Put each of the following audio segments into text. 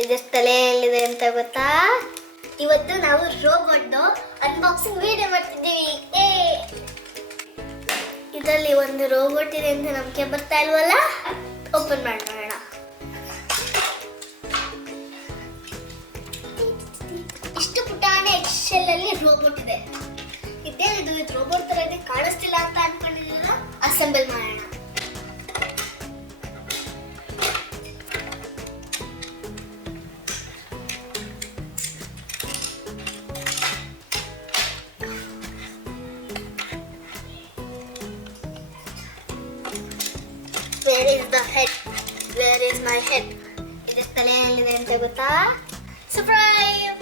ಇದರ ತಲೆಯಲ್ಲಿದೆ ಅಂತ ಗೊತ್ತಾ? ಇವತ್ತು ನಾವು ರೋಬೋಟ್ ಅನ್ಬಾಕ್ಸಿಂಗ್ ವಿಡಿಯೋ ಮಾಡ್ತಿದ್ದೀವಿ. ಇದರಲ್ಲಿ ಒಂದು ರೋಬೋಟ್ ಇದೆ ಅಂತ ನಮಗೆ ಬರ್ತಾ ಇಲ್ವಲ್ಲ, ಓಪನ್ ಮಾಡೋಣ. ಇಷ್ಟು ಪುಟಾಣಿ ಎಕ್ಸೆಲ್ ಅಲ್ಲಿ ರೋಬೋಟ್ ಇದೆ. ಇದೇನಿದು, ಇದು ರೋಬೋಟ್ ತರ ಇದೆ, ಕಾಣಿಸ್ತಿಲ್ಲ ಅಂತ ಅನ್ಕೊಂಡಿಲ್ಲ. ಅಸೆಂಬಲ್ ಮಾಡೋಣ. Where is the head? Where is my head? ಇದರ ತಲೆಯಲ್ಲಿದೆ ಅಂತ ಗೊತ್ತಾ? Surprise!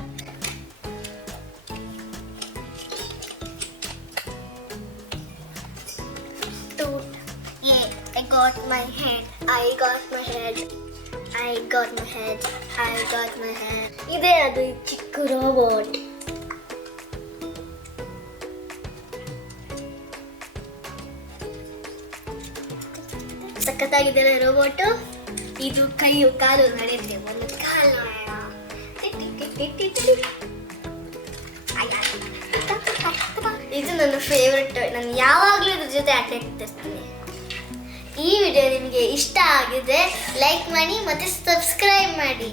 Yeah, I got my head. I got my head. I got my head. I got my head. ಇದೆ ಅದು ಚಿಕ್ಕ ರೋಬೋಟ್. ಸಖತ್ತಾಗಿದೆ ರೋಬೋಟ್. ಇದು ಕೈಯು ಕಾಲು ನಡೆಯುತ್ತೆ. ಒಂದು ಕಾಲು ಇದು ನನ್ನ ಫೇವ್ರೆಟ್. ನಾನು ಯಾವಾಗಲೂ ಇದ್ರ ಜೊತೆ ಆಟ ಆಡ್ತಿರ್ತೀನಿ. ಈ ವಿಡಿಯೋ ನಿಮಗೆ ಇಷ್ಟ ಆಗಿದೆ ಲೈಕ್ ಮಾಡಿ ಮತ್ತು ಸಬ್ಸ್ಕ್ರೈಬ್ ಮಾಡಿ.